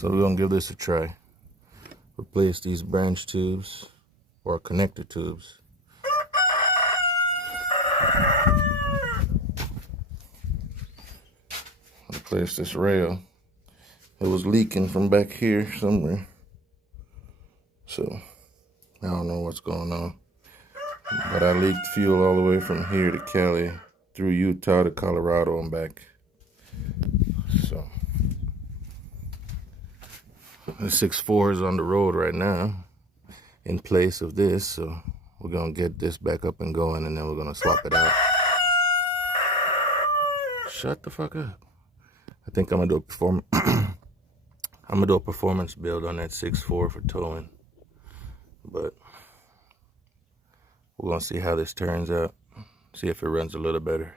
So we're gonna give this a try. Replace these branch tubes or connector tubes. Replace this rail. It was leaking from back here somewhere. So I don't know what's going on. But I leaked fuel all the way from here to Cali, through Utah to Colorado and back. So the 6.4 is on the road right now in place of this. So we're gonna get this back up and going, and then we're gonna swap it out. Shut the fuck up. I think I'm gonna do a performance build on that 6.4 for towing. But we're gonna see how this turns out. See if it runs a little better.